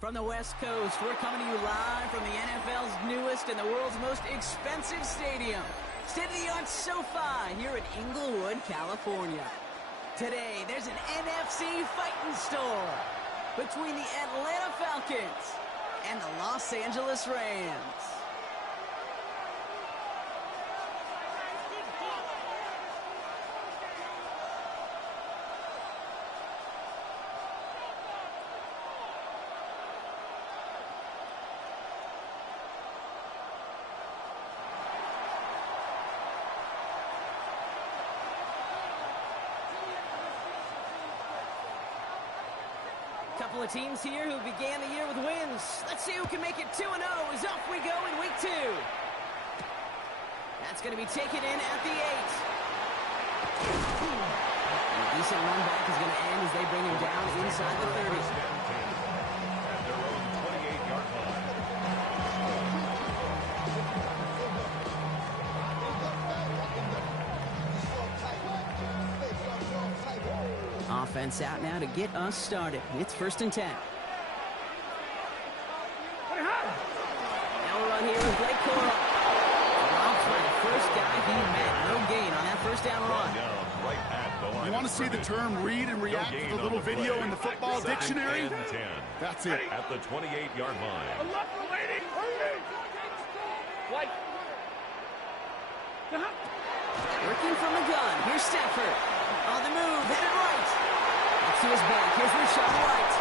From the West Coast, we're coming to you live from the NFL's newest and the world's most expensive stadium, state-of-the-art SoFi here in Inglewood, California. Today, there's an NFC fighting store between the Atlanta Falcons and the Los Angeles Rams. Couple of teams here who began the year with wins. Let's see who can make it 2-0 as off we go in week 2. That's going to be taken in at the 8. And a decent run back is going to end as they bring him down inside the 30. At their own 28-yard line. Offense out now to get us started. It's 1st and 10. Now we'll run here with Blake Coral. Dropped by the first guy he met. No gain on that first down run. You want to see the term read and react with the little video in the football dictionary? That's it. At the 28-yard line. Working from the gun. Here's Stafford. On the move, headed right. Next to his back, here's Rashad White.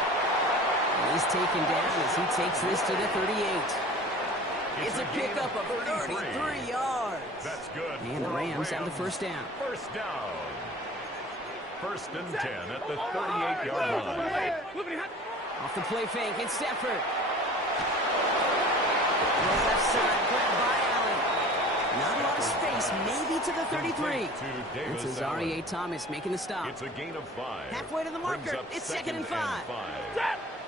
And he's taken down as he takes this to the 38. It's a pickup of 33 yards. That's good. And the Rams have the first down. First down. 1st and 10 at the 38-yard line. Off the play fake, it's Stafford. Left side, grabbed by Allen. Not a lot of space, maybe to the 33. It's Azareye'h Thomas making the stop. It's a gain of 5. Halfway to the marker, it's 2nd and 5.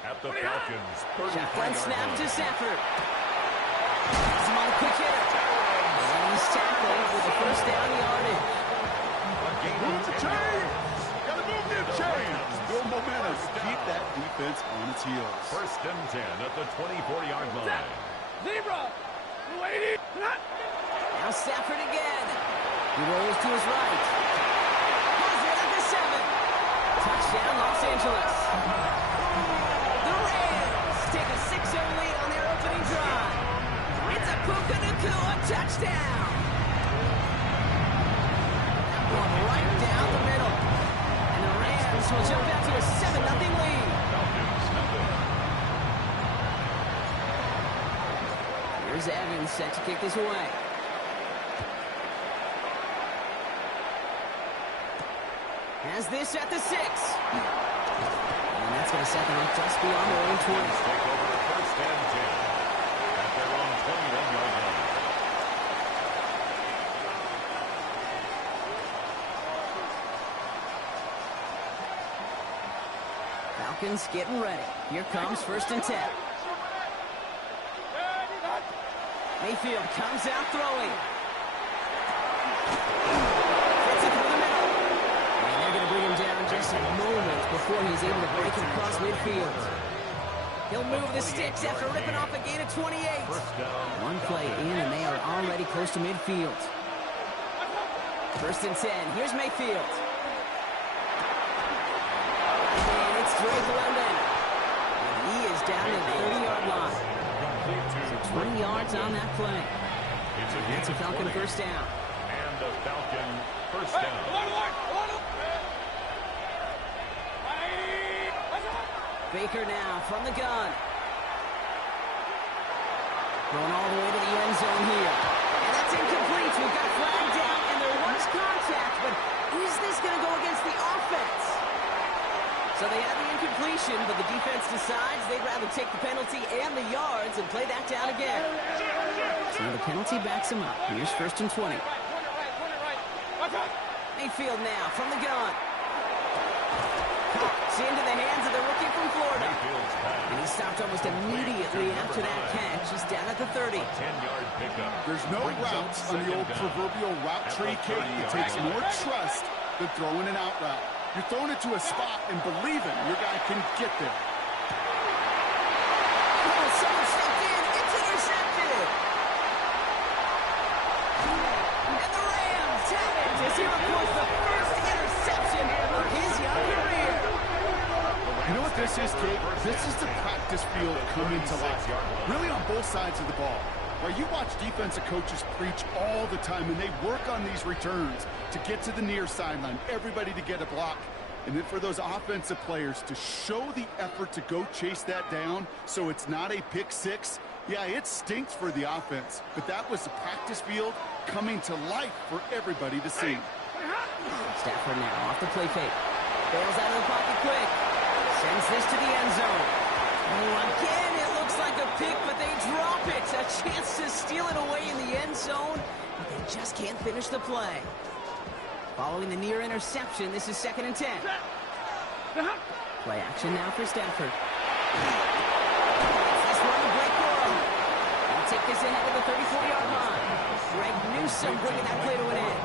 At the Falcons, Shotgun snap to Stafford. Has him on a quick hitter. And he's tackled with the first down yardage. Move the chains! Gotta move them chains! Build momentum. Keep that defense on its heels. 1st and 10 at the 24-yard line. Zebra! Waiting! Now Stafford again. He rolls to his right. Has it at the 7. Touchdown, Los Angeles. The Rams take a 6-0 lead on their opening drive. It's a Puka Nacua touchdown. Going right down the middle. And the Rams will jump out to a 7-0 lead. Here's Evans set to kick this away. Has this at the 6. And that's going to set them up just beyond their own 20. Take over the 1st and 10 at their own 21-yard line. Falcons getting ready. Here comes 1st and 10. Mayfield comes out throwing. Fits it through the middle. And they're going to bring him down just a moment before he's able to break it across midfield. He'll move the sticks after ripping off a gain of 28. One play in, and they are already close to midfield. 1st and 10. Here's Mayfield. And it's Drake London. And he is down at the 30-yard line. So 20 yards on that play. It's a Falcon first down. And a Falcon first down. Baker now from the gun. Going all the way to the end zone here. And that's incomplete. We've got a flag down, and there was contact, but is this going to go against the offense? So they have the incompletion, but the defense decides they'd rather take the penalty and the yards and play that down again. So the penalty backs him up. Here's 1st and 20. Mayfield now from the gun. It's into the hands of the rookie from Florida. And he stopped almost immediately after that catch. He's down at the 30. 10-yard pickup. There's no routes on the old proverbial route tree, Kate. It takes more trust than throwing an out route. You're throwing it to a spot and believing your guy can get there. here, of course, the first interception of his young career. You know what this is, Kate? This is the practice field coming to life. Really on both sides of the ball. Right, you watch defensive coaches preach all the time, and they work on these returns to get to the near sideline, everybody to get a block. And then for those offensive players to show the effort to go chase that down so it's not a pick six, yeah, it stinks for the offense. But that was the practice field coming to life for everybody to see. Stafford now off the play fake. Bails out of the pocket quick. Sends this to the end zone. Oh, again, it looks like a pick, but they drop it. A chance to steal it away in the end zone, but they just can't finish the play. Following the near interception, this is 2nd and 10. Play action now for Stafford. This one to break through. They'll take this in at the 34-yard line. Greg Newsome bringing that play to an end.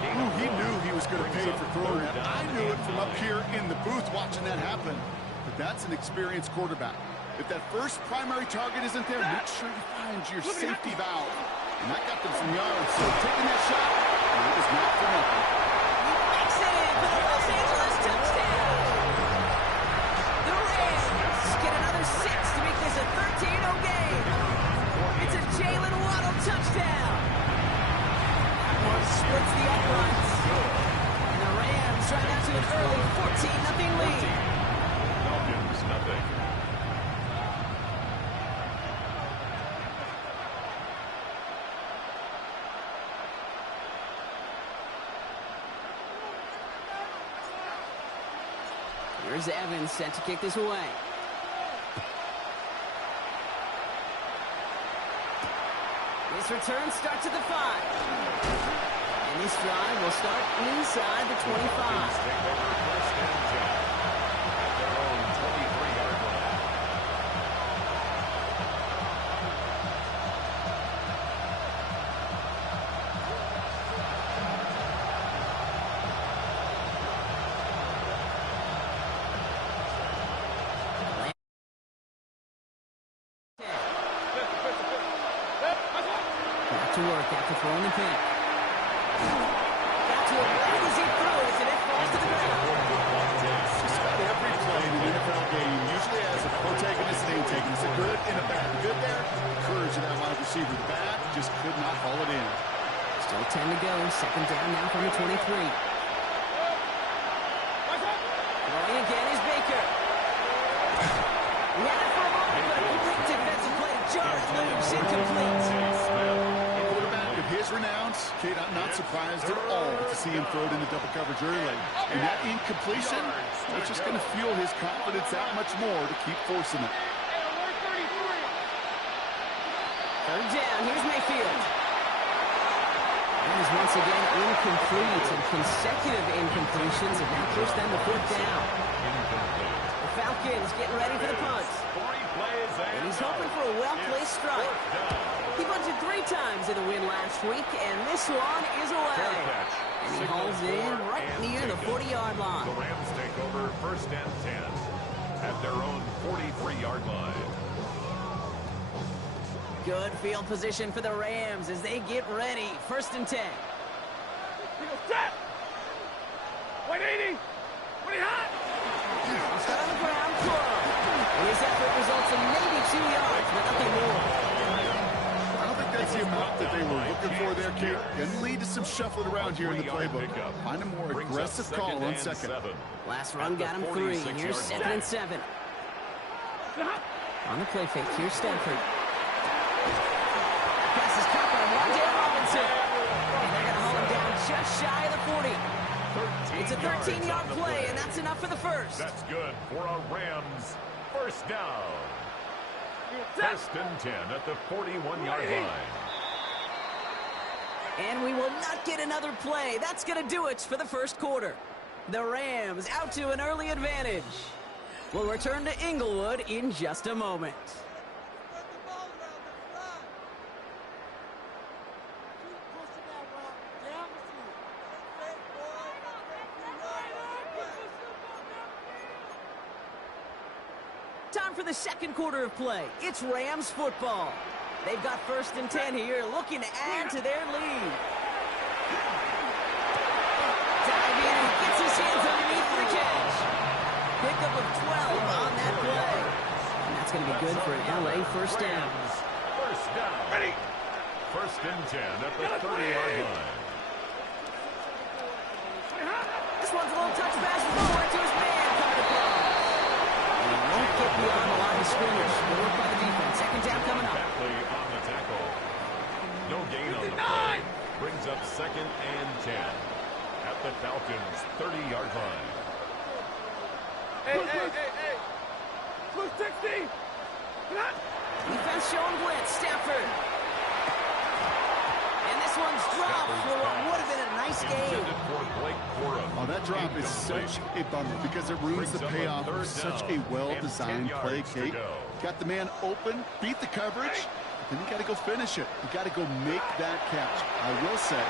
Ooh, he knew he was going to pay for throwing it. I knew it from up here in the booth watching that happen. But that's an experienced quarterback. If that first primary target isn't there, make sure you find your safety valve. And that got them some yards. So taking that shot, it was not for nothing. Makes it in for the Los Angeles touchdown. The Rams get another 6 to make this a 13-0 game. It's a Jalen Waddle touchdown. Splits the uprights. And the Rams drive out to an early 14-0 lead. Falcons, nothing. Here's Evans set to kick this away. This return starts at the 5. And this drive will start inside the 25. Back to work after throwing the pick. Got to it right as he throws, and it falls to the ground. Just about every play in an NFL game usually has a protagonist and antagonist, a good and a bad. The good there, courage of that wide receiver. The bad just could not haul it in. Still 10 to go. 2nd down now from the 23. Throwing again is Baker. He had it for a moment, but a complete defensive play to jar it loose. Incomplete. Quarterback of his renown, Kate, I'm not surprised at all to see him throw it into double coverage early. And that incompletion, that's just going to fuel his confidence that much more to keep forcing it. 3rd down. Here's Mayfield. And is once again incomplete, and consecutive incompletions have now pushed them to 4th down. The Falcons getting ready for the punt. And he's hoping for a well-placed strike. He bunted 3 times in the win last week, and this one is away. And he hauls in right near the 40-yard line. The Rams take over 1st and 10 at their own 43-yard line. Good field position for the Rams as they get ready. 1st and 10. Step! 180! 180 hot! He's got on the ground, Club. And his effort results in maybe 2 yards, but nothing more. I don't think that's the amount that they were looking for there, Kate. Can lead to some shuffling around here in the playbook. Find a more aggressive call on 2nd. Last run got him 3. Here's 2nd and 7. On the play fake, here's Stafford. Pass is caught by Wandale Robinson. And they're going to hold him down just shy of the 40. It's a 13-yard play, and that's enough for the first. That's good for a Rams 1st down. 1st and 10 at the 41-yard line. And we will not get another play. That's going to do it for the 1st quarter. The Rams out to an early advantage. We'll return to Inglewood in just a moment. Time for the 2nd quarter of play. It's Rams football. They've got 1st and 10 here, looking to add to their lead. his hands underneath for the catch. Pickup of 12 on that play. And that's going to be good for an LA first down. First down. Ready. First and 10 at the 30-yard line. This one's a little touch pass forward to his man coming across. And he won't get beyond the line of scrimmage. Good work by the defense. Second down coming up. Bentley on the tackle. No gain on the play. Brings up second and 10 at the Falcons' 30-yard line. Hey. Push 60. Defense showing blitz. Stafford. And this one's dropped for what would have been a nice game. Oh, that drop is such a bummer because it ruins the payoff of such a well-designed play, Kate. Got the man open, beat the coverage, then you got to go finish it. You got to go make that catch. I will say,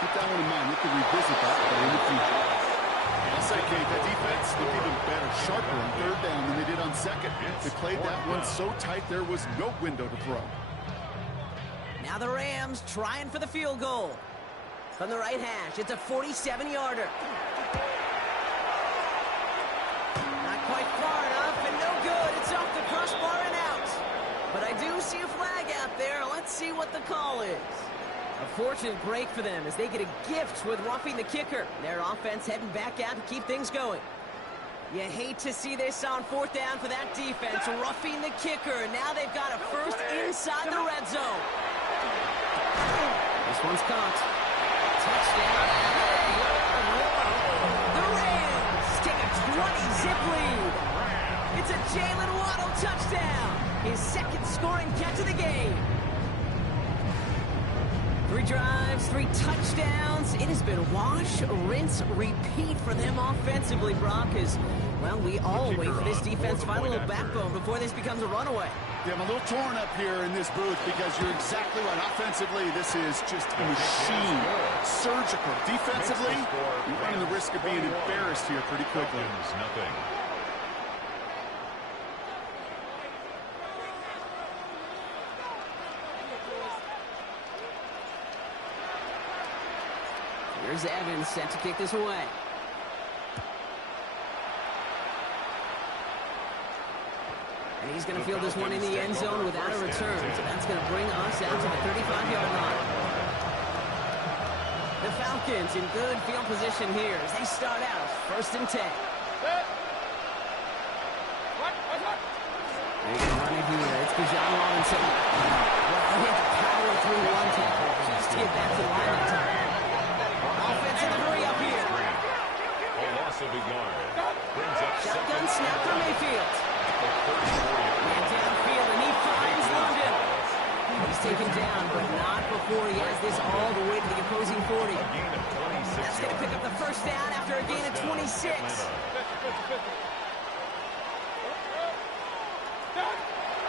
keep that one in mind. You can revisit that in the future. I'll say, Kate, that defense looked even better, sharper on third down than they did on second. They played that one so tight there was no window to throw. Now the Rams trying for the field goal. From the right hash, it's a 47-yarder. Not quite far enough, and no good. It's off the crossbar and out. But I do see a flag out there. Let's see what the call is. A fortunate break for them as they get a gift with roughing the kicker. Their offense heading back out to keep things going. You hate to see this on fourth down for that defense, roughing the kicker. Now they've got a first inside the red zone. This one's caught. Touchdown. The Rams take a 20-zip lead. It's a Jalen Waddle touchdown. His second scoring catch of the game. 3 drives, 3 touchdowns. It has been wash, rinse, repeat for them offensively, Brock, as, well, we all wait for this defense to find a little backbone before this becomes a runaway. Yeah, I'm a little torn up here in this booth because you're exactly right. Offensively, this is just a machine. Surgical. Defensively, you're running the risk of being embarrassed here pretty quickly. Nothing. Here's Evans set to kick this away. And he's going to field this one in the end zone without a return. So that's going to bring us out to the 35-yard line. The Falcons in good field position here as they start out first and 10. They're going to run it here. It's Bijan Robinson. Well, he had to power through one tackle just to get back to the line that time. Offense in the hurry up here. A loss of a yard. Brings up Shotgun snap for Mayfield. And downfield, and he finds London. He's taken down, but not before he has this all the way to the opposing 40. That's going to pick up the first down after a gain of 26.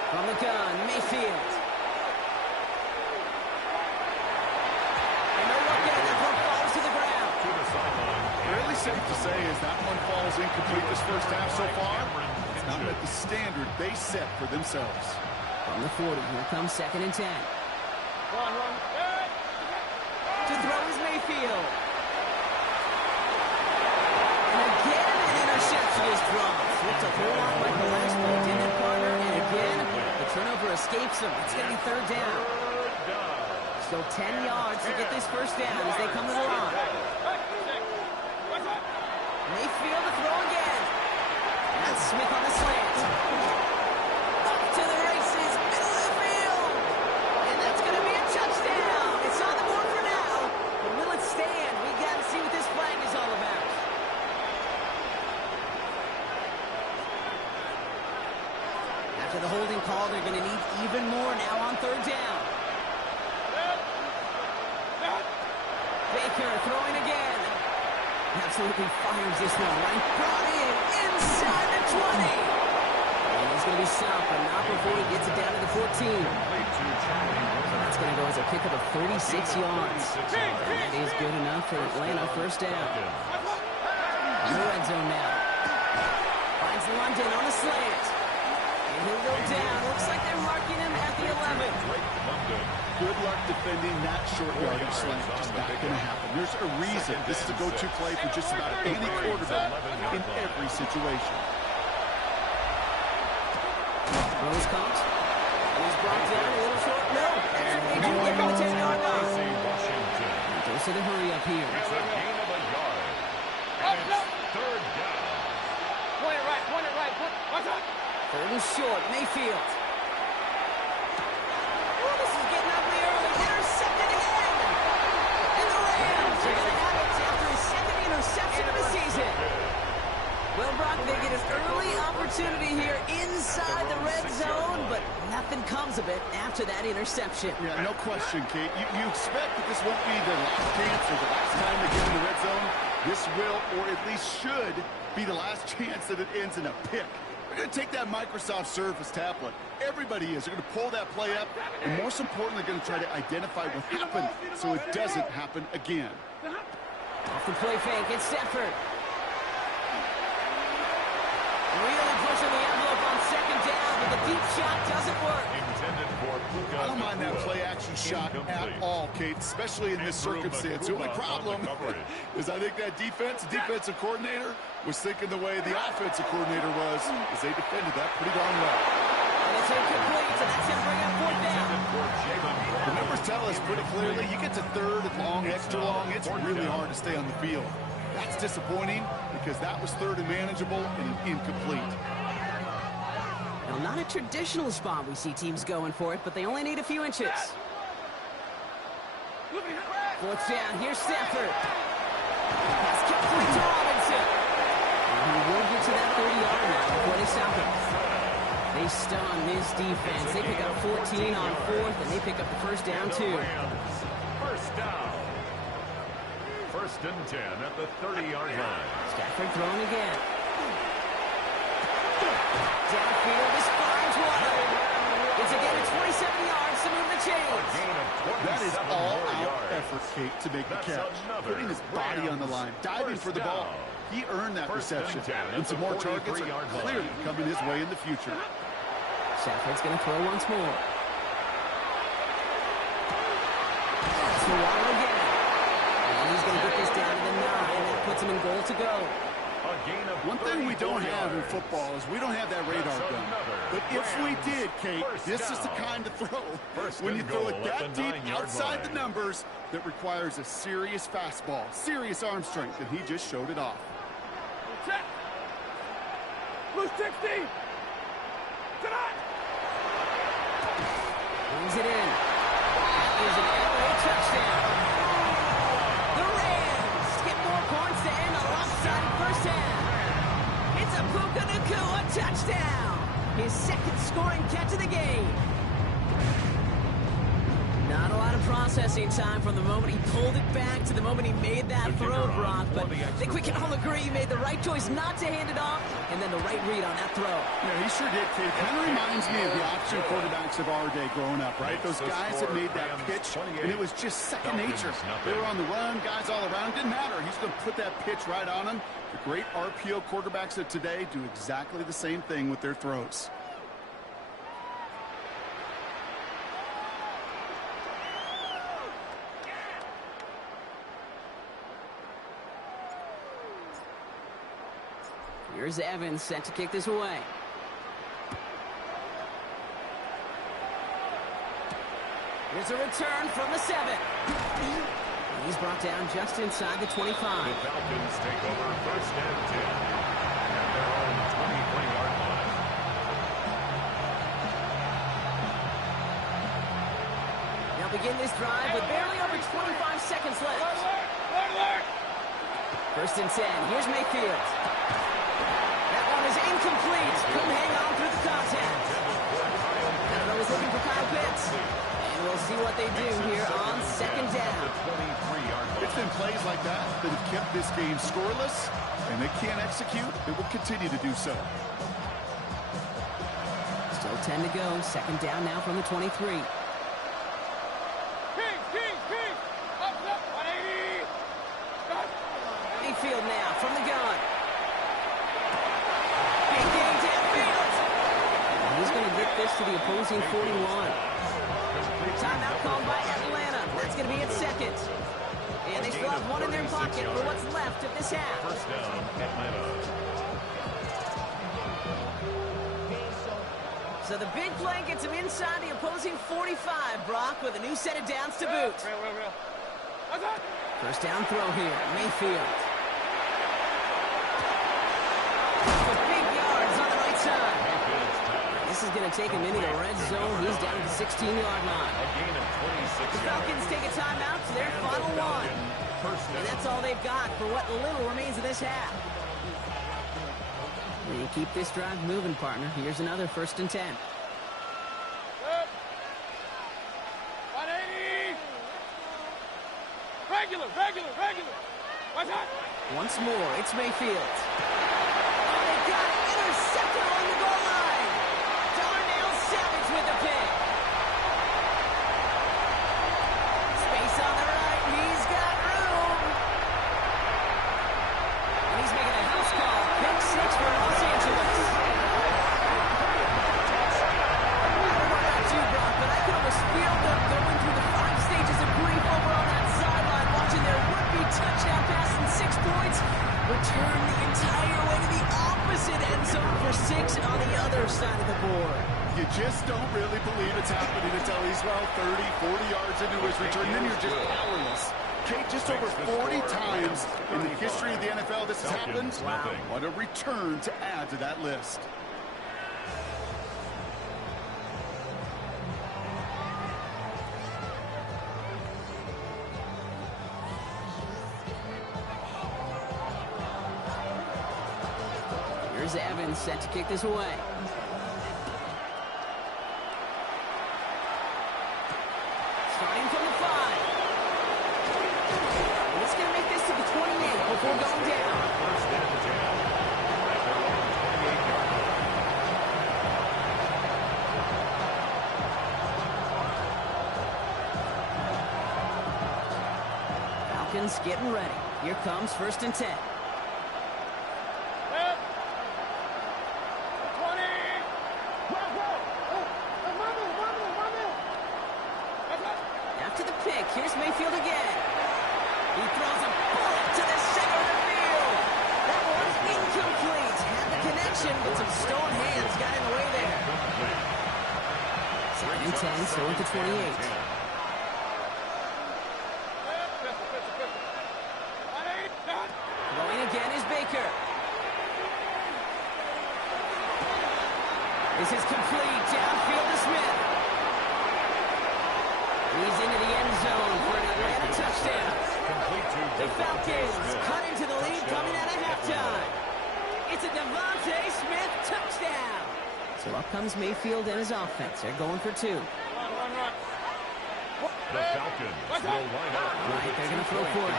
From the gun, Mayfield. And no look at it, that one falls to the ground. Really safe to say is that one falls incomplete this first half so far. It's not met the standard they set for themselves. From the 40, here comes second and 10. Run. To throw is Mayfield. And again, an interception is dropped. Looked a whole lot like the last play, didn't it, partner? And again, the turnover escapes him. It's going to be third down. Still 10 yards to get this first down as they come to the line. Mayfield to throw again. That's Smith on the slant. Up to the races, middle of the field. And that's going to be a touchdown. It's on the board for now. But will it stand? We got to see what this flag is all about. After the holding call, they're going to need even more now on third down. Baker throwing again. Absolutely fires this one, right? Brought in inside the 20. And he's going to be stopped, but not before he gets it down to the 14. So that's going to go as a pickup of 36 yards. And that is good enough for Atlanta first down. In the red zone now. Finds London on the slant. And He'll go down. Looks like they're marking him at the 11. Good luck defending that short yardage slant. Just not going to happen. There's a reason this is a go-to play for just about any quarterback in every situation. Rose comes. And he's brought down a little short. No. They do get him the 10-yard line. He goes to the hurry up here. It's a gain of a yard. And it's third down. Point it right. Watch out. Third and short. Mayfield. Oh, this is getting ugly early. Intercepted again. And the Rams are going to have it after his second interception of the season. Well, Brock, they get an early opportunity here inside the red zone, but nothing comes of it after that interception. Yeah, no question, Kate. You expect that this won't be their last chance or the last time they get in the red zone. This will, or at least should, be the last chance that it ends in a pick. They're going to take that Microsoft Surface tablet. Everybody is. They're going to pull that play up, and most importantly, they're going to try to identify what happened so it doesn't happen again. Off the play fake, it's Stafford. Really pushing the envelope on second down, but the deep shot doesn't work. Intended for Puka. I don't mind that play-action shot at all, Kate, especially in this circumstance. The only problem is I think that defensive coordinator was thinking the way the offensive coordinator was, as they defended that pretty darn well. And it's incomplete, so that's going to bring up fourth down. The numbers tell us pretty clearly, you get to third and long, extra long, it's really hard to stay on the field. That's disappointing because that was third and manageable and incomplete. Now, not a traditional spot we see teams going for it, but they only need a few inches. Fourth down, here's Stafford. Pass complete to Robinson. And he will get to that 30-yard line before they stop him. They stun his defense. They pick up 14 on fourth, and they pick up the first down, too. First down. First and 10 at the 30-yard line. Stafford throwing again. Downfield, this finds one. It's a gain of 27 yards to move the chains. That is all-out effort, Kate, to make the catch. Putting his body on the line, diving for the ball. He earned that reception. And some more targets are clearly coming his way in the future. Stafford's going to throw once more. That's the Waddle again. And he's going to get this down to the 9. That puts him in goal to go. One thing we don't have in football is we don't have that radar gun. But if we did, Kate, this is the kind of throw, when you throw it that deep outside the numbers, that requires a serious fastball, serious arm strength, and he just showed it off. Check. Blue 60. Tonight. Brings it in. That is an LA touchdown. The Rams get more points to end a lopsided first half. It's a Puka Nacua touchdown. His second scoring catch of the game. Not a lot of processing time from the moment he pulled it back to the moment he made that throw, Brock. But I think we can all agree he made the right choice not to hand it off, and then the right read on that throw. Yeah, he sure did, Kate. Kind of reminds me of the option quarterbacks of our day growing up, right? Those guys that made that pitch, and it was just second nature. They were on the run, guys all around. Didn't matter. He's going to put that pitch right on them. The great RPO quarterbacks of today do exactly the same thing with their throws. Here's Evans set to kick this away. Here's a return from the 7. He's brought down just inside the 25. The Falcons take over first and 10 at their own 23-yard line. They'll begin this drive with barely over 25 seconds left. First and 10. Here's Mayfield. Is incomplete. Couldn't hang on through the contact. Now was looking for Kyle Pitts. And we'll see what they do here on second down. It's been plays like that that have kept this game scoreless, and they can't execute. It will continue to do so. Still 10 to go. Second down now from the 23. King. Up, 180. Mayfield now from the gun. He's going to this to the opposing 41. Timeout called by Atlanta. That's going to be its second. And they still have one in their pocket for what's left of this half. First down, Atlanta. So the big play gets him inside the opposing 45, Brock, with a new set of downs to boot. First down throw here, Mayfield. For big yards on the right side. This is going to take him into the red zone. He's down at the 16-yard line. A gain of 26 The Falcons take a timeout to their final one. And that's all they've got for what little remains of this half. And keep this drive moving, partner. Here's another 1st and 10. 180. Regular. What's that? Once more, it's Mayfield. Oh, they got it. Intercepted along the goal line. Darnell Savage with the pick. Space on the right. He's got room. And he's making a house call. Pick 6 for Los Angeles. I don't know about you, Brock, but I can almost feel them going through the 5 stages of grief over on that sideline, watching their would-be touchdown pass and 6 points return the entire way to the opposite end zone for 6 on the other side of the board. You just don't really believe it's happening until he's well 30, 40 yards into his return. Then you're just powerless. Kate, just over 40 times in the history of the NFL this has happened. Wow. What a return to add to that list. Here's Evans set to kick this away. Starting from the 5. And he's going to make this to the 28 before going down. First and 10 at their own 28-yard line. Falcons getting ready. Here comes 1st and 10. After the pick, here's Mayfield again. He throws a bullet to the center of the field. That one incomplete. Had the connection, but some stone hands got in the way there. 2nd and 10, so at the 28. Throwing again is Baker. This is complete. Downfield to Smith. He's into the end zone for an Atlanta touchdown. The Falcons cut into the lead coming out of halftime. It's a Devontae Smith touchdown. So up comes Mayfield and his offense. They're going for 2. The Falcons will line up. Right, they're going to throw for it.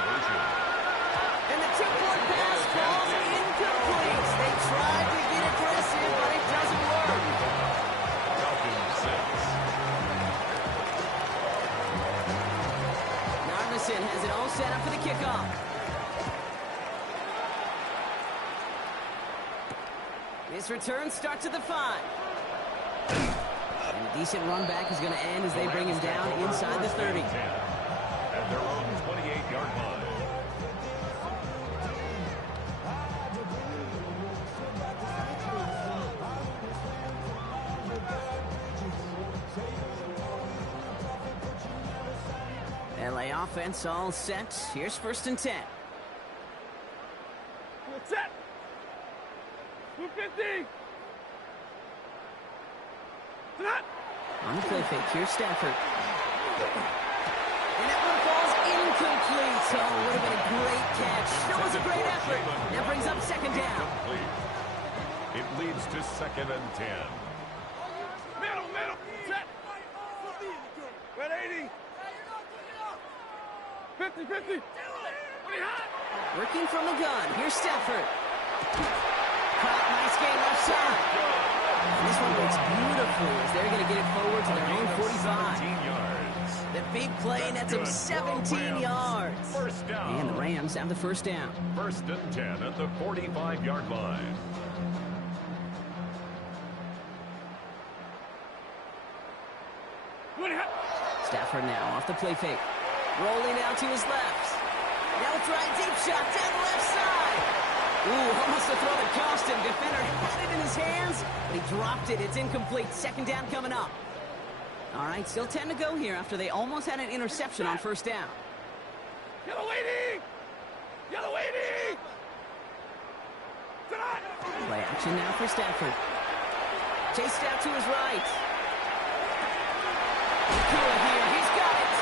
And the 2-point pass falls incomplete. They tried to get aggressive, but it doesn't work. Falcons 6. Narvison has it all set up for the kickoff. This return starts at the 5. And a decent run back is going to end as they bring him down inside the 30. At their own 28-yard line. LA offense all set. Here's 1st and 10. Set. 250. On the play fake, here's Stafford. And that one falls incomplete. So it would have been a great catch. That was a great effort. That brings up 2nd down. It leads to 2nd and 10. Middle. Set. 180. 50. Working from the gun. Here's Stafford. Caught, nice game left side. And this one works beautifully as they're going to get it forward to their own 45. 17 yards. The big play nets him 17 yards. First down. And the Rams have the 1st down. 1st and 10 at the 45-yard line. Stafford now off the play fake. Rolling out to his left. Now a try, deep shot down the left side. Ooh, almost a throw that cost him. Defender had it in his hands, but he dropped it. It's incomplete. Second down coming up. All right, still 10 to go here after they almost had an interception on first down. Yellow lady! Yellow lady! Play action now for Stafford. Chased out to his right. Cool here. He's got it.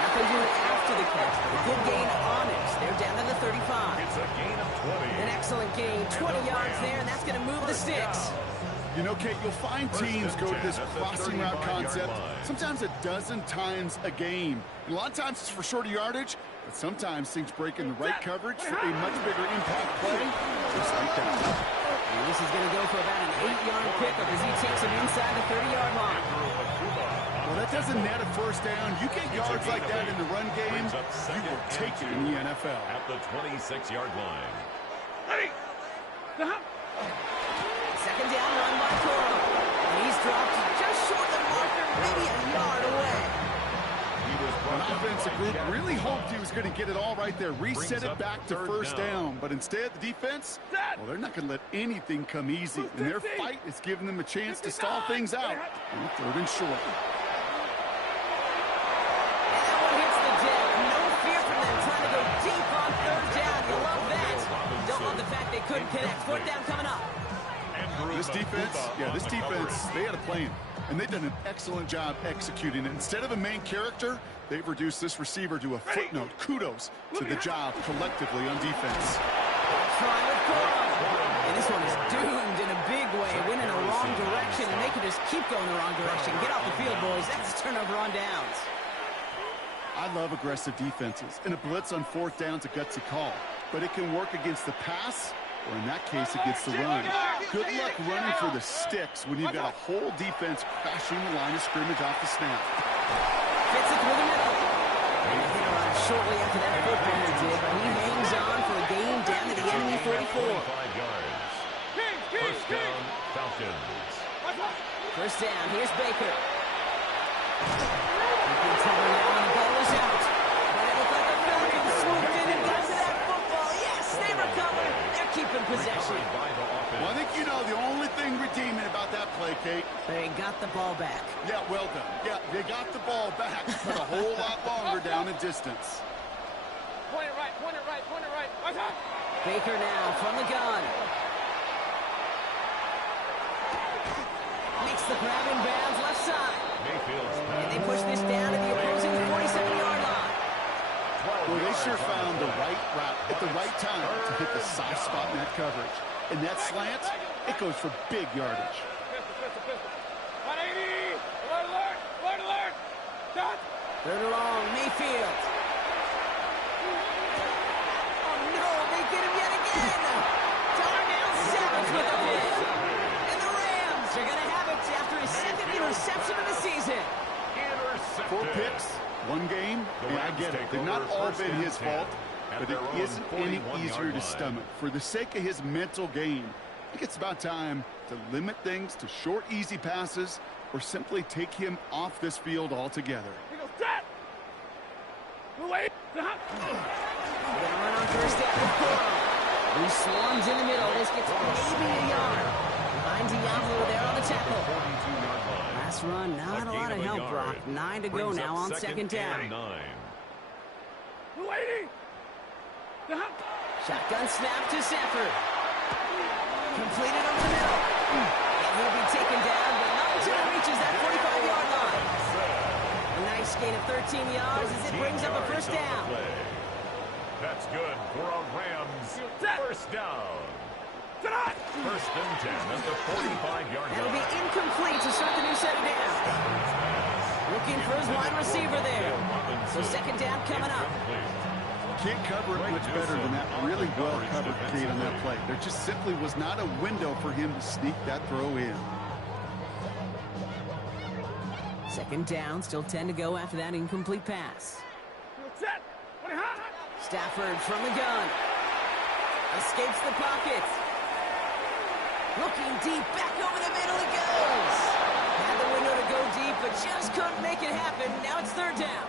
Nothing doing after the catch, but a good gain on it. They're down to the 35. It's a gain of 20. An excellent gain. 20 yards there, and that's going to move the sticks. You know, Kate, you'll find teams go to this crossing route concept sometimes a dozen times a game. And a lot of times it's for shorter yardage, but sometimes things break in the right coverage for a much bigger impact play, just like that. And this is going to go for about an 8-yard pickup as he takes him inside the 30-yard line. Well, that doesn't net a first down. You get yards like that in the run game, you will take it in the NFL. At the 26-yard line. Ready! Stop! Second down run by Coro. And he's dropped just short of the marker, maybe a yard away. An offensive group really hoped he was going to get it all right there, reset it back to first down. But instead, the defense, well, they're not going to let anything come easy. And their fight is giving them a chance to stall things out. And third and short. And that one hits the deck. No fear from them trying to go deep on third down. You love that. Don't love the fact they couldn't connect. Fourth down coming up. This defense, they had a plan. And they've done an excellent job executing it. Instead of a main character, they've reduced this receiver to a footnote. Kudos to the job collectively on defense. Try with Coro. And this one is doomed in a big way. Went in the wrong direction, and they can just keep going the wrong direction. Get off the field, boys. That's a turnover on downs. I love aggressive defenses. And a blitz on fourth down's a gutsy call. But it can work against the pass, or in that case, against the run. Good luck running for the sticks when you've got a whole defense crashing the line of scrimmage off the snap. Fits it through the middle. And he arrived shortly after that football did, but he hangs on for a gain down to the enemy 44. 5 yards. First down, Falcons. First down, here's Baker. Cover now, and the ball is out. But it looked like the Falcons swooped in and got to that football. Yes, they recovered. They're keeping possession. Well, I think you know the only thing redeeming about that play, Kate. They got the ball back. Yeah, well done. Yeah, they got the ball back, but a whole lot longer down in distance. Point it right, point it right, point it right. Watch out! Baker now from the gun. Makes the grab in bounds left side. And they push this down to the opposing 47-yard line. Well, they sure found the right route at the right time to hit the soft spot in that coverage. And that slant, it goes for big yardage. Pistol. 180! Alert, alert! Dot! Third and long, Mayfield. Oh, no, they get him yet again. Darnell Savage with a hit. And the Rams are going to have it after his second interception of the season. 4 picks, 1 game. Yeah, I get it. They've not all been his fault, but it isn't any easier to stomach. For the sake of his mental game, I think it's about time to limit things to short, easy passes or simply take him off this field altogether. He goes, Dot! Wait! Stop! They're going to run on first down with Coro. He swarms in the middle. This gets maybe a yard. Behind Diablo there on the tackle. Last run, not a lot of help, Brock. 9 to go now on second down. Waiting! Stop! Shotgun snap to Stafford. Completed over the middle. And he'll be taken down, but not until he reaches that 45-yard line. A nice gain of 13 yards as it brings up a first down. That's good for a Rams first down. First and 10 at the 45-yard line. That'll be incomplete to start the new set of downs. Looking for his wide receiver there. So second down coming up. Can't cover it much better than that. Really well covered, Kate, on that play. There just simply was not a window for him to sneak that throw in. Second down, still 10 to go after that incomplete pass. Set! Stafford from the gun. Escapes the pocket. Looking deep, back over the middle he goes. Had the window to go deep, but just couldn't make it happen. Now it's third down.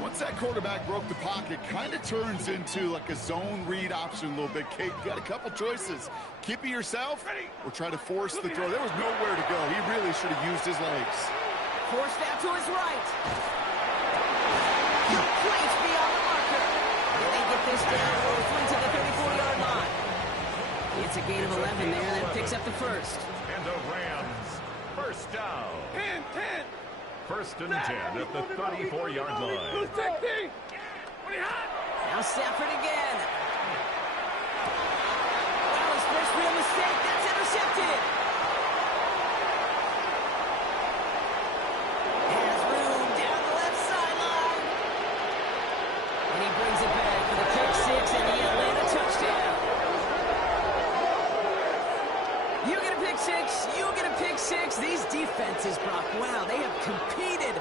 Once that quarterback broke the pocket, kind of turns into like a zone read option a little bit. Kate, you got a couple choices. Keep it yourself or try to force the throw. There was nowhere to go. He really should have used his legs. Forced out to his right. Complete beyond the marker. And they get this down roughly to the 34-yard line. It's a gain of 11 there, and that picks up the first. And the Rams, first down. 10, 10. First and 10 at the 34-yard line. Now Stafford again. Well, his first real mistake. That's intercepted. Has room down the left sideline. And he brings it back for the pick six and the Atlanta touchdown. You get a pick six. You get a pick six. These defenses, Brock, wow, they have competed.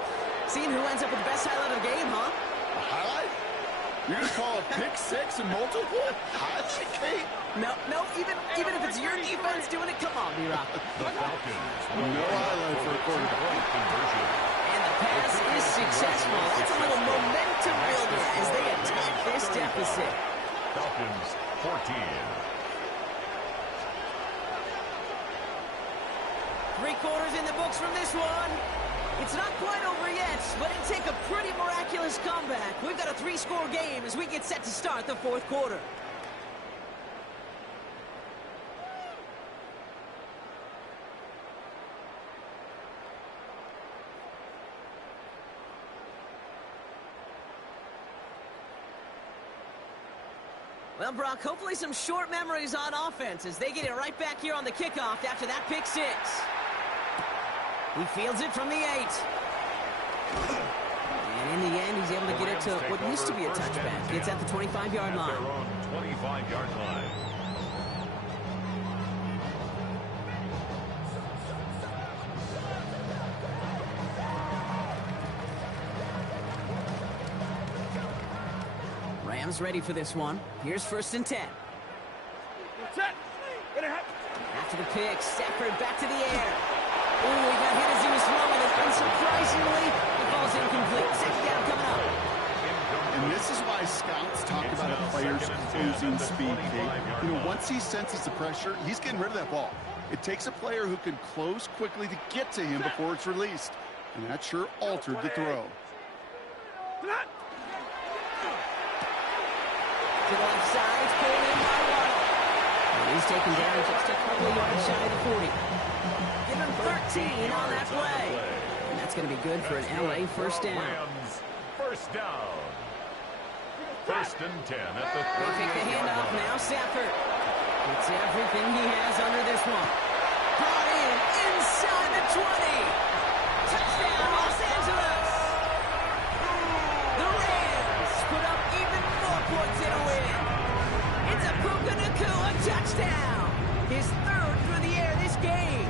Seeing who ends up with the best highlight of the game, huh? A highlight? You're going to call a pick six and multiple? Highlight, Kate? No, even if it's your defense doing it, come on, B-Rock. The Falcons. No highlight for a quarterback. Conversion. And the pass is successful. That's a little momentum builder as they attack this deficit. Falcons 14. 3 quarters in the books from this one. It's not quite over yet, but it'll take a pretty miraculous comeback. We've got a 3-score game as we get set to start the 4th quarter. Well, Brock, hopefully some short memories on offense as they get it right back here on the kickoff after that pick six. He fields it from the 8. And in the end, he's able to get it to what used to be a touchback. It's at the 25-yard line. Their own 25-yard line. Rams ready for this one. Here's 1st and 10. After the pick, Stafford back to the air. Oh, he got hit as he was throwing it. Unsurprisingly, the ball's incomplete. 2nd down coming up. And this is why scouts talk about a player's closing speed, Kate. You know, once he senses the pressure, he's getting rid of that ball. It takes a player who can close quickly to get to him before it's released. And that sure altered the throw. To the left side, it's pulled in by Waddle. And he's taken down just a couple of yards shy of the 40. Give him 13 on that play. And that's going to be good for an LA first down. Rams, first down. 1st and 10 at the 30-yard They pick the handoff line. now, Stafford. It's everything he has under this one. Brought in inside the 20. Touchdown, Los Angeles. The Rams put up even more points in a win. It's a Puka Nacua touchdown. His 3rd through the air this game.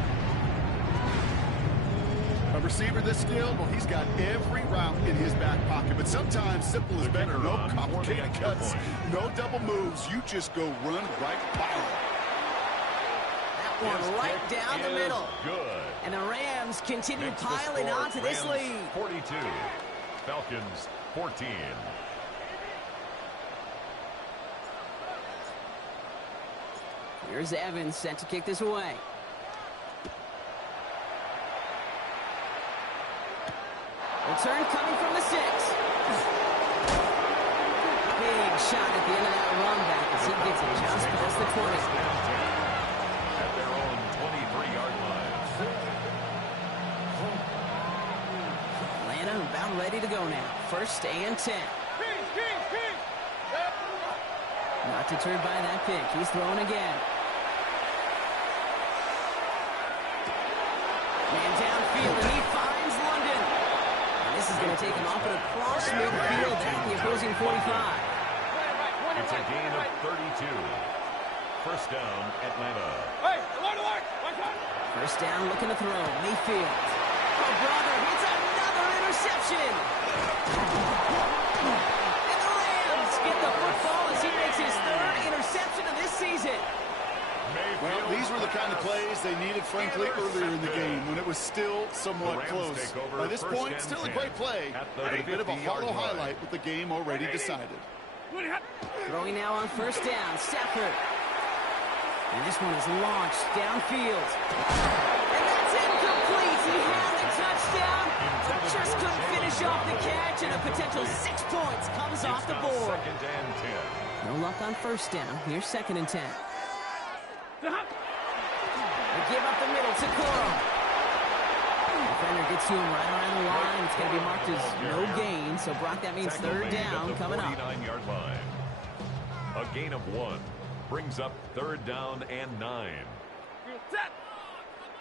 A receiver this skilled, well, he's got every route in his back pocket. But sometimes simple is better. No complicated cuts, no double moves. You just go run right by him. That one right down the middle. Good. And the Rams continue Makes the piling score on to this Rams lead. 42. Falcons 14. Here's Evans set to kick this away. Return coming from the 6. Big shot at the end of that run back as he gets it just past the 20. At their own 23-yard line. Atlanta about ready to go now. 1st and 10. Not deterred by that pick. He's throwing again. Man downfield, and he finds London. And this is going to take him off at a cross midfield at the opposing 45. It's a gain of 32. First down, Atlanta. First down, looking to throw. Mayfield. Oh, brother, it's another interception. And the Rams get the football as he makes his 3rd interception of this season. Well, these were the kind of plays as they needed, frankly, earlier in the game when it was still somewhat close. By this point, still a great play, but a bit of a hollow highlight with the game already decided. Throwing now on first down, Stafford. And this one is launched downfield. And that's incomplete. He had the touchdown, but just couldn't finish off the catch, and a potential 6 points comes off the board. Second and 10. No luck on first down. Here's second and 10. They give up the middle to Coro. Defender gets to him right around the line. It's going to be marked as no gain. So, Brock, that means third down coming up. 49-yard line. A gain of 1 brings up third down and 9.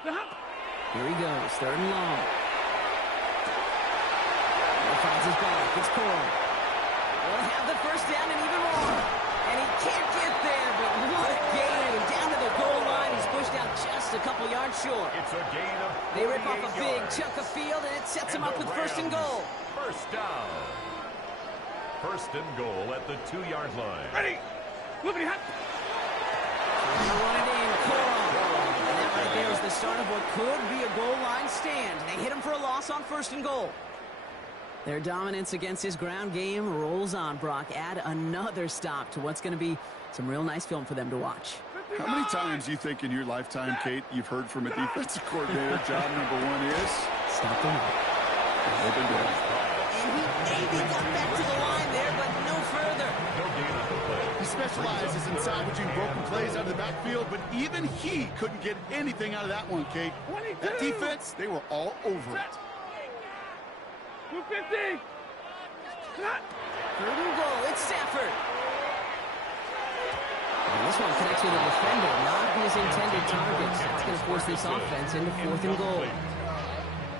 Here he goes, third and long. He finds his back. It's Coro. We'll have the first down and even more. And he can't get there, but what a gain. Down to the goal line. He's pushed out just a couple yards short. It's a gain of 48 They rip off a big yards. chunk of field, and it sets him And up the with first and goal. First down. First and goal at the 2-yard line. Ready. Moving hot. They run it in, Coro. And that right there is the start of what could be a goal line stand. They hit him for a loss on first and goal. Their dominance against his ground game rolls on, Brock. Add another stop to what's going to be some real nice film for them to watch. How many times do you think in your lifetime, Kate, you've heard from a defensive coordinator, job number 1 is? Stop them. Open door. And he maybe got back to the line there, but no further. No gain on the play. He specializes in salvaging broken plays out of the backfield, but even he couldn't get anything out of that one, Kate. That defense, they were all over it. 250. Third and goal, it's Stafford. And this one connects with a defender, not his intended target. That's going to force this offense into fourth and goal.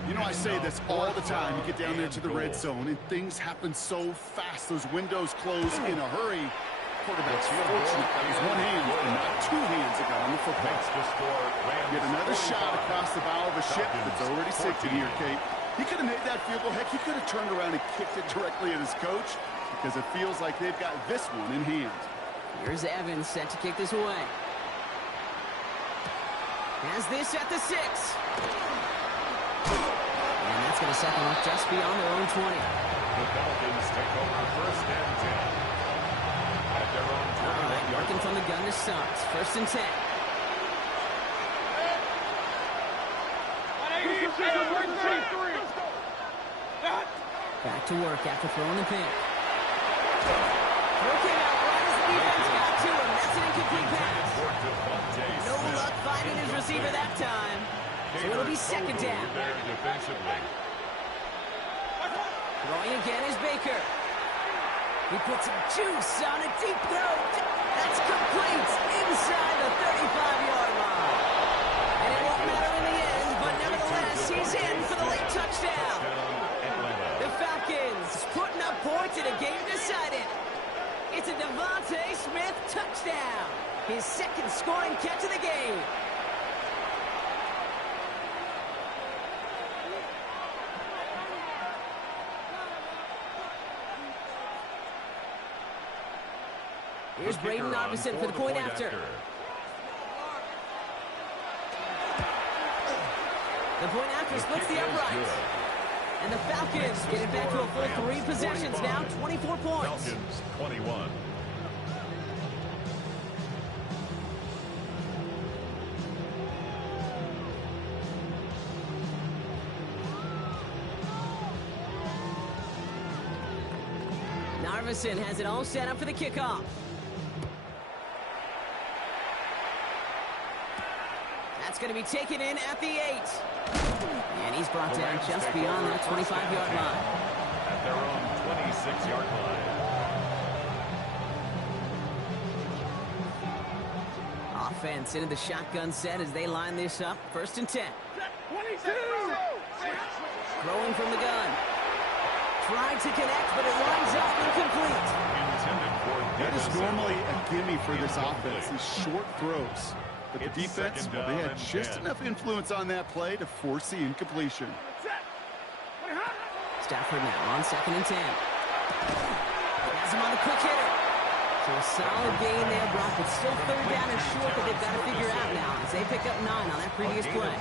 You know, I say this all the time. You get down there to the red zone, and things happen so fast. Those windows close in a hurry. Quarterback's fortunate that was one hand and not 2 hands that got on the football. Makes the score. Get another shot across the bow of a ship that's already sinking here, Kate. He could have made that field goal. Heck, he could have turned around and kicked it directly at his coach because it feels like they've got this one in hand. Here's Evans set to kick this away. Has this at the 6. And that's going to set them up just beyond their own 20. The Falcons take over first and 10. At their own 20. All right, working from the gun to start. First and 10. Back to work after throwing the pick. Throw came out right as the defense got to him. That's an incomplete pass. No luck finding his receiver that time. So it'll be second down. Throwing again is Baker. He puts some juice on a deep throw. That's complete inside the 35-yard line. And it won't matter in the end, but nevertheless, he's in for the late touchdown. The Falcons putting up points in a game decided. It's a Devontae Smith touchdown. His second scoring catch of the game. Here's Braden Robinson for the point after. The point after splits the uprights. And the Falcons get it back to a full 3 possessions now, 24 points. Falcons 21. Narvison has it all set up for the kickoff. That's going to be taken in at the 8. And he's brought down just beyond that 25-yard line. At their own 26-yard line. Offense into the shotgun set as they line this up. First and 10. 22. Throwing from the gun. Tried to connect, but it winds up incomplete. That is normally a gimme for this offense, these short throws. But the defense, well, they had just enough influence on that play to force the incompletion. Stafford now on second and 10. He has him on the quick hitter. So So a solid gain there, Brock, but still third down and short that they've got to figure out now as they pick up 9 on that previous play.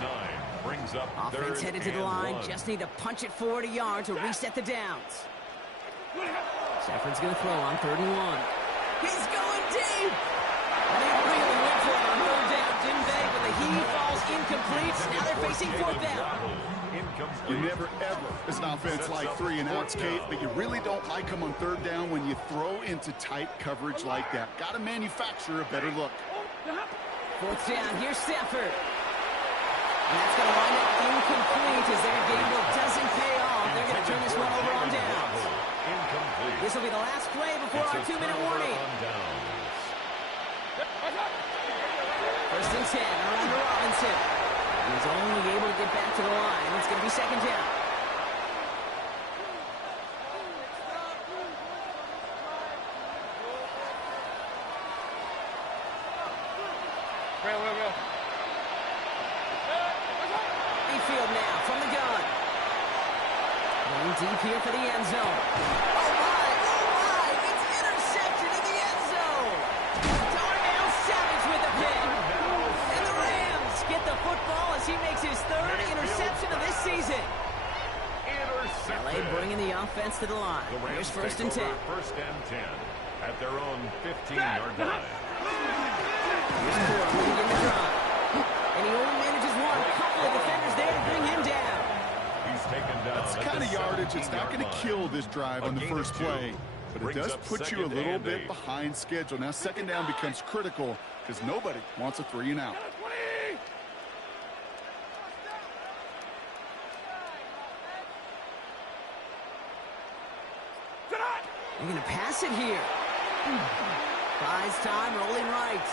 Brings up Offense headed to the line. Just need to punch it forward a yard to reset the downs. Shepard's going to throw on 3rd and 1. He's going deep. And they really went for it on 3rd down, didn't they? But the heave falls incomplete. So now they're facing 4th down. You never, ever, as an offense, like 3 and outs, Kate, but you really don't like them on 3rd down when you throw into tight coverage like that. Got to manufacture a better look. 4th down. Here's Stafford. And that's going to wind up incomplete as their gamble doesn't pay off. They're going to turn this one over on downs. This will be the last play before our 2-minute warning. 1st and 10 around to Robinson. He's only able to get back to the line. It's going to be 2nd down. Mayfield now from the gun. Going deep here for the end zone. Oh my, it's intercepted in the end zone. Darnell Savage with the pick. And the Rams get the football as he makes his 3rd interception of this season. LA bringing the offense to the line. Here's 1st and 10. 1st and 10 at their own 15-yard line. Here's Ford moving in the drive. And he only manages one. A couple of defenders there to bring him down. He's taken down. That's the kind of yardage. It's not going to kill this drive on the first play, but it does put you a little bit behind schedule. Now 2nd down becomes critical because nobody wants a 3 and out. They're going to pass it here. Buys time, rolling right.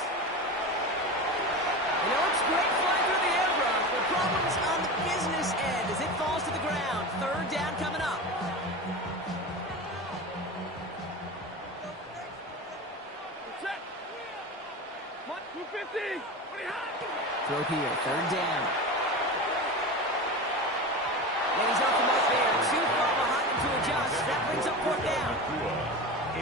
You know, it's great flying through the air, Brock, but problems on the business end as it falls to the ground. 3rd down coming up. Throw here, 3rd down. And he's off the mark there. Too far behind him to adjust. That brings up 4th down.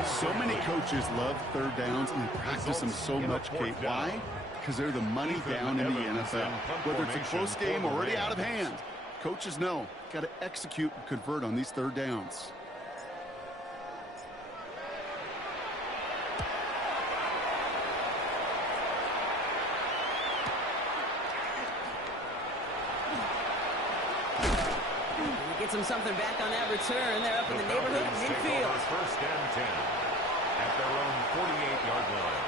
So many coaches love 3rd downs and they practice them so much, Kate. Why? Because they're the money down in the NFL. Whether it's a close game already out of hand, coaches know, got to execute and convert on these 3rd downs. Gets him something back on that return. They're up in the neighborhood of midfield. 1st and 10 at their own 48-yard line.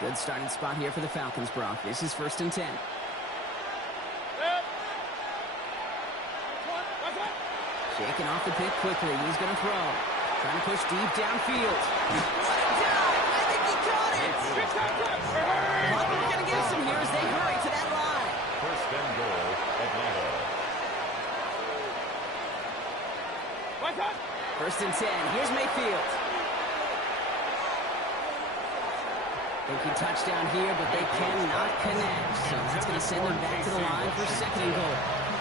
Good starting spot here for the Falcons, Brock. This is 1st and 10. Shaking off the pick quickly. He's going to throw. Trying to push deep downfield. What a dive! I think he caught it! What we're going to give some here as they hurry to that line. 1st and goal, Atlanta. 1st and 10. Here's Mayfield. Thinking touchdown here, but they cannot connect. So that's going to send them back to the line for 2nd and goal.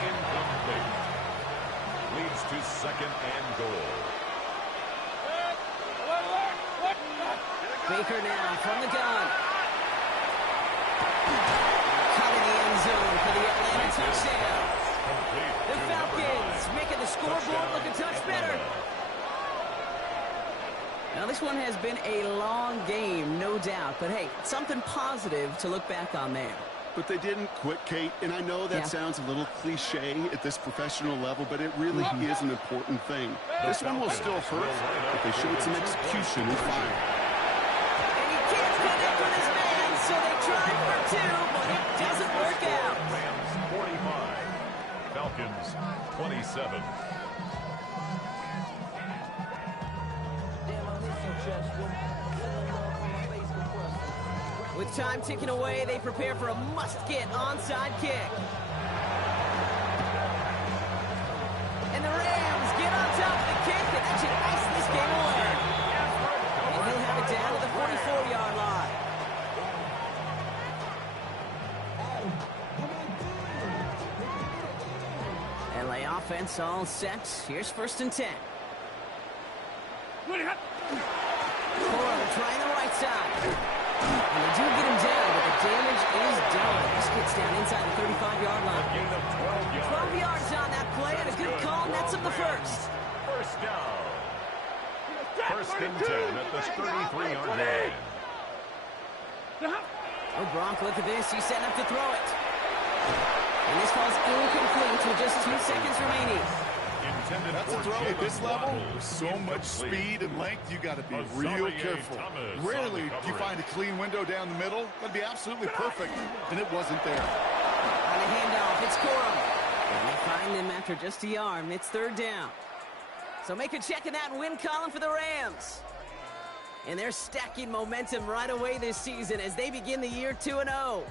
Incomplete. Leads to 2nd and goal. Baker now from the gun. Cut in the end zone for the Atlanta touchdown. The Falcons making the scoreboard look a touch better. Now, this one has been a long game, no doubt. But, hey, something positive to look back on there. But they didn't quit, Kate, and I know that sounds a little cliche at this professional level, but it really is an important thing. This one will still hurt, but they showed some execution and fire. And he can't connect with his man, so they tried for 2, but it doesn't work out. Rams 45, Falcons 27. With time ticking away, they prepare for a must-get onside kick. And the Rams get on top of the kick, and that should ice this game away. And he'll have it down to the 44-yard line. LA offense all set. Here's 1st and 10. Corum trying the right side. And they do get him down, but the damage is done. This gets down inside the 35-yard line. 12 yards on that play, and a good call nets up the first. First down. 1st and 10 at the 33-yard line. Oh, Gronk, look at this. He's setting up to throw it. And this falls incomplete with just 2 seconds remaining. That's a throw at this level. With so much speed and length, you got to be real careful. Rarely do you find a clean window down the middle. That'd be absolutely perfect, and it wasn't there. On the handoff, it's Corum. And they find him after just a yard, and it's 3rd down. So make a check in that win column for the Rams. And they're stacking momentum right away this season as they begin the year 2-0.